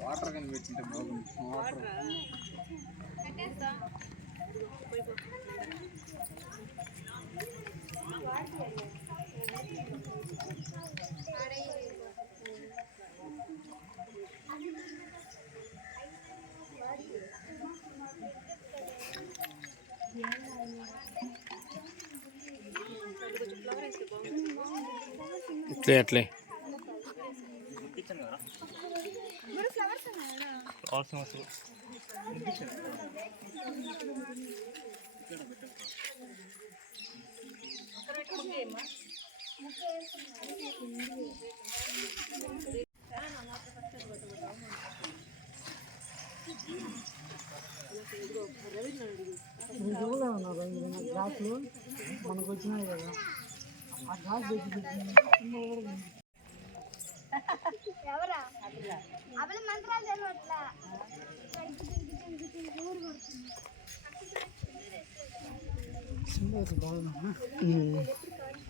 Water కనిపెట్టింటే బాగుంది water? ఇట్లే అట్లే గ్లాసులు మనకు వచ్చినాయి కదా. ఆ గ్లాస్ పెట్టి ఎవరా అప్పుడు మంత్రాలు చదవట్లా ఊరు కొడుతుంది సింబల్స్ బాగుందా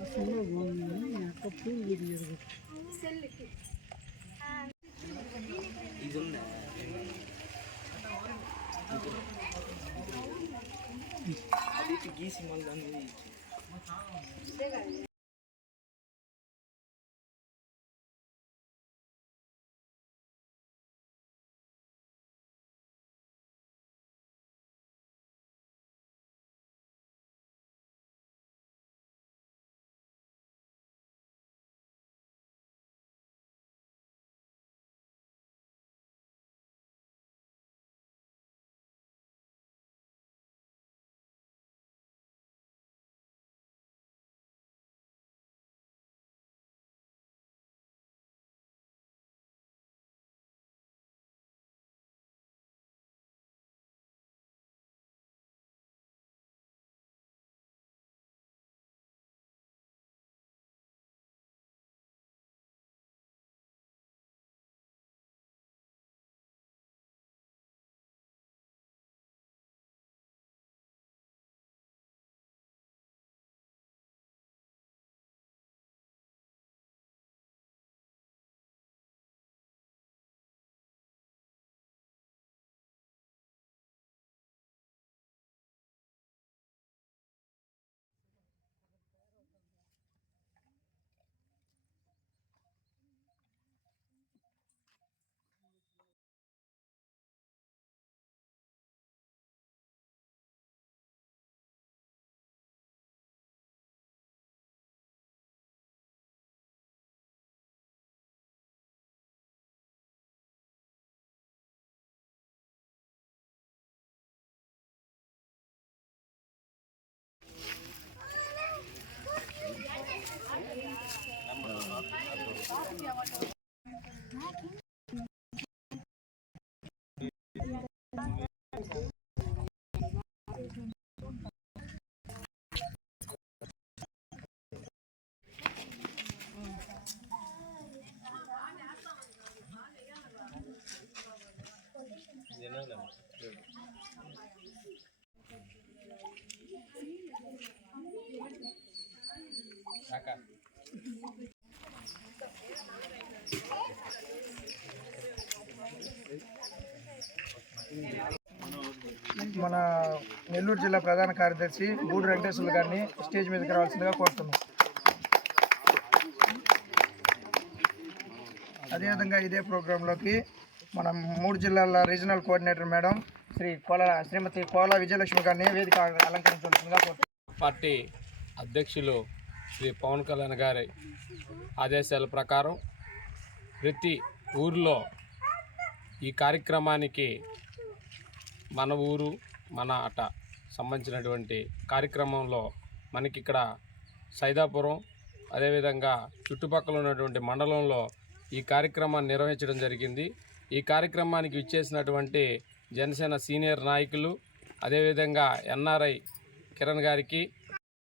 సింబల్ బాగుంది అక్క పూలు నెల్లూరు జిల్లా ప్రధాన కార్యదర్శి గూడు వెంకటేశ్వర్లు గారిని స్టేజ్ మీదకి రావాల్సిందిగా కోరుతున్నాం. అదేవిధంగా ఇదే ప్రోగ్రాంలోకి మన మూడు జిల్లాల regional coordinator madam Shri Kola Shrimati Kola Vijayalakshmi గారిని వేదిక అలంకరించవలసిందిగా కోరుతున్నాం. పార్టీ అధ్యక్షులు శ్రీ పవన్ కళ్యాణ్ గారి ఆదేశాల ప్రకారం ప్రతి ఊరిలో ఈ కార్యక్రమానికి మన ఊరు మన ఆట సంబంధించినటువంటి కార్యక్రమంలో మనకి ఇక్కడ సైదాపురం అదేవిధంగా చుట్టుపక్కల ఉన్నటువంటి మండలంలో ఈ కార్యక్రమాన్ని నిర్వహించడం జరిగింది. ఈ కార్యక్రమానికి ఇచ్చేసినటువంటి జనసేన సీనియర్ నాయకులు అదేవిధంగా ఎన్ఆర్ఐ కిరణ్ గారికి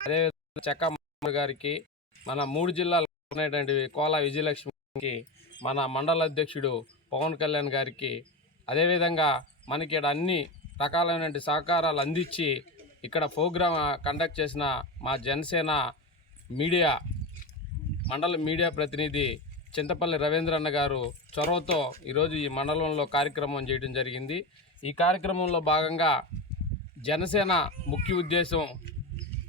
అదేవిధంగా చెక్క గారికి మన మూడు జిల్లాలు ఉన్నటువంటి కోలా విజయలక్ష్మికి మన మండల అధ్యక్షుడు పవన్ కళ్యాణ్ గారికి అదేవిధంగా మనకి ఇక్కడ అన్ని రకాలైన సహకారాలు అందించి ఇక్కడ ప్రోగ్రామ్ కండక్ట్ చేసిన మా జనసేన మీడియా మండల మీడియా ప్రతినిధి చింతపల్లి రవీంద్రన్న గారు చొరవతో ఈరోజు ఈ మండలంలో కార్యక్రమం చేయడం జరిగింది. ఈ కార్యక్రమంలో భాగంగా జనసేన ముఖ్య ఉద్దేశం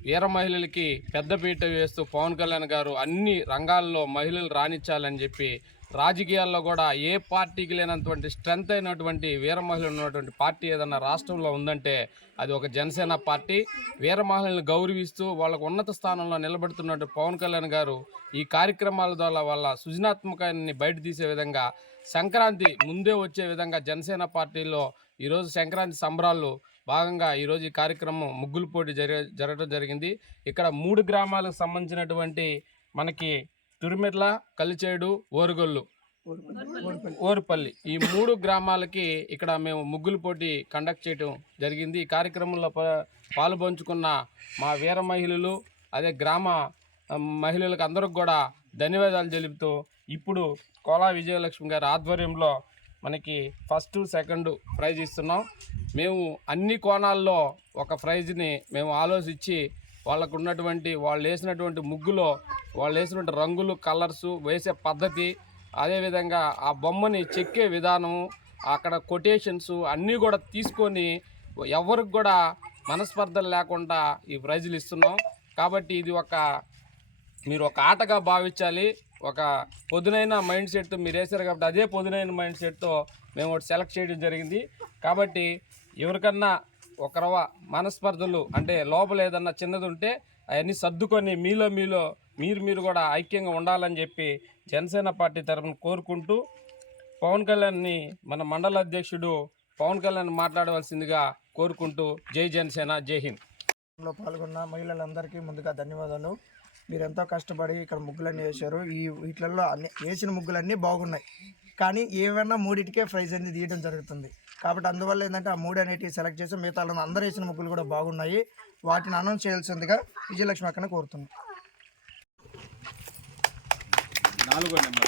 వీర మహిళలకి పెద్దపీట వేస్తూ పవన్ కళ్యాణ్ గారు అన్ని రంగాల్లో మహిళలు రాణించాలని చెప్పి రాజకీయాల్లో కూడా ఏ పార్టీకి లేనటువంటి స్ట్రెంత్ అయినటువంటి వీర మహిళలు ఉన్నటువంటి పార్టీ ఏదన్నా రాష్ట్రంలో ఉందంటే అది ఒక జనసేన పార్టీ. వీర మహిళలను గౌరవిస్తూ వాళ్ళకు ఉన్నత స్థానంలో నిలబెడుతున్నట్టు పవన్ కళ్యాణ్ గారు ఈ కార్యక్రమాల ద్వారా వాళ్ళ సృజనాత్మకాన్ని బయట తీసే విధంగా సంక్రాంతి ముందే వచ్చే విధంగా జనసేన పార్టీలో ఈరోజు సంక్రాంతి సంబరాల్లో భాగంగా ఈరోజు ఈ కార్యక్రమం ముగ్గులు పోటీ జరగ జరగడం జరిగింది. ఇక్కడ మూడు గ్రామాలకు సంబంధించినటువంటి మనకి తురిమెట్ల కలిచేడు ఓరుగొల్లు ఓరుపల్లి ఈ మూడు గ్రామాలకి ఇక్కడ మేము ముగ్గులు పోటీ కండక్ట్ చేయడం జరిగింది. ఈ కార్యక్రమంలో పా- పాలుపంచుకున్న మా వీర మహిళలు అదే గ్రామ మహిళలకు అందరికి కూడా ధన్యవాదాలు తెలుపుతూ ఇప్పుడు కోలా విజయలక్ష్మి గారి ఆధ్వర్యంలో మనకి ఫస్ట్ సెకండ్ ప్రైజ్ ఇస్తున్నాం. మేము అన్ని కోణాల్లో ఒక ప్రైజ్ని మేము ఆలోచించి వాళ్ళకు ఉన్నటువంటి వాళ్ళు వేసినటువంటి ముగ్గులో వాళ్ళు వేసినటువంటి రంగులు కలర్సు వేసే పద్ధతి అదేవిధంగా ఆ బొమ్మని చెక్కే విధానం అక్కడ కొటేషన్స్ అన్నీ కూడా తీసుకొని ఎవరికి కూడా మనస్పర్ధలు లేకుండా ఈ ప్రైజులు ఇస్తున్నాం. కాబట్టి ఇది ఒక మీరు ఒక ఆటగా భావించాలి. ఒక పొదునైన మైండ్ సెట్తో మీరు వేశారు కాబట్టి అదే పొదునైన మైండ్ సెట్తో మేము ఒకటి సెలెక్ట్ చేయడం జరిగింది. కాబట్టి ఎవరికన్నా ఒకరవ మనస్పర్ధలు అంటే లోపల ఏదన్నా చిన్నది ఉంటే అవన్నీ సర్దుకొని మీలో మీలో మీరు మీరు కూడా ఐక్యంగా ఉండాలని చెప్పి జనసేన పార్టీ తరఫున కోరుకుంటూ పవన్ కళ్యాణ్ని మన మండల అధ్యక్షుడు పవన్ కళ్యాణ్ మాట్లాడవలసిందిగా కోరుకుంటూ జై జనసేన జై హింద్. పాల్గొన్న మహిళలందరికీ ముందుగా ధన్యవాదాలు. మీరు ఎంతో కష్టపడి ఇక్కడ ముగ్గులన్నీ వేశారు. ఈ వీటిలలో అన్ని వేసిన ముగ్గులన్నీ బాగున్నాయి. కానీ ఏమైనా మూడింటికే ప్రైజ్ అనేది తీయడం జరుగుతుంది. కాబట్టి అందువల్ల ఏంటంటే ఆ మూడు అనేటివి సెలెక్ట్ చేసి మిగతా అందరూ వేసిన ముగ్గులు కూడా బాగున్నాయి. వాటిని అనౌన్స్ చేయాల్సిందిగా విజయలక్ష్మి అక్కన కోరుతున్నాం. నాలుగో నెంబర్